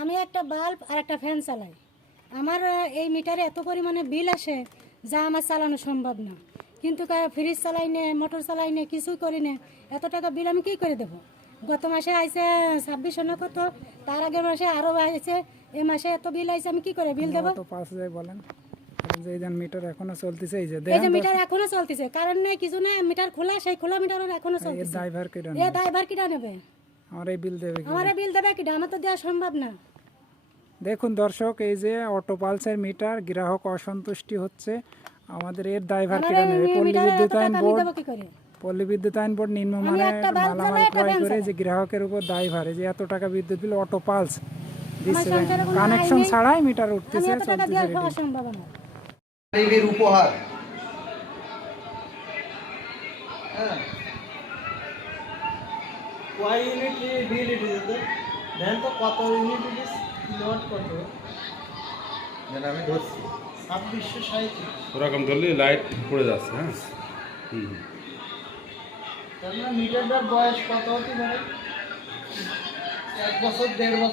আমি একটা বাল্ব আর একটা ফ্যান চালাই। আমার এই মিটারে এত পরিমাণে বিল আসে যা আমার চালানো সম্ভব না। কিন্তু ফ্রিজ চালাই নে, মোটর চালাই নে, কিছুই করি না। এত টাকা বিল আমি কী করে দেবো? গত মাসে আইসে 2600 না কত, তার আগের মাসে আরও আইসে, এই মাসে এত বিল আইসে, আমি কি করে বিল দেবো? বলেন এই যে মিটার এখনো চলতেছে, এই যে মিটার এখনো চলতেছে, কারণ নেই কিছু নেই, মিটার খোলা, সেই খোলা মিটার এখনো চলতেছে। ড্রাইভার কিটা নেবে? আমার এই বিল দেবে কিটা? আমার তো দেওয়া সম্ভব না। দেখুন দর্শক, এই যে অটো পালসের মিটার গ্রাহক অসন্তুষ্টি হচ্ছে, আমাদের এর ড্রাইভার কিটা নেবে? পল্লী বিদ্যুৎ আইন বোর্ড নিম্নমানের মালামাল ক্রয় করে যে গ্রাহকের উপর দায়ভার, যে এত টাকা বিদ্যুৎ বিল অটো পালস দিচ্ছে, কানেকশন ছাড়াই মিটার উঠতেছে, চলতেছে উপহার। হ্যাঁ, কয় ইউনিট বিল দিতে দেন তো, কত ইউনিট দিস, কিলোওয়াট কত যেন আমি ধরছি 2637 ওরকম ধরলে লাইট পড়ে যাচ্ছে। হ্যাঁ, তার মানে মিটারটার বয়স কত হতে পারে? 1 বছর 1.5 বছর।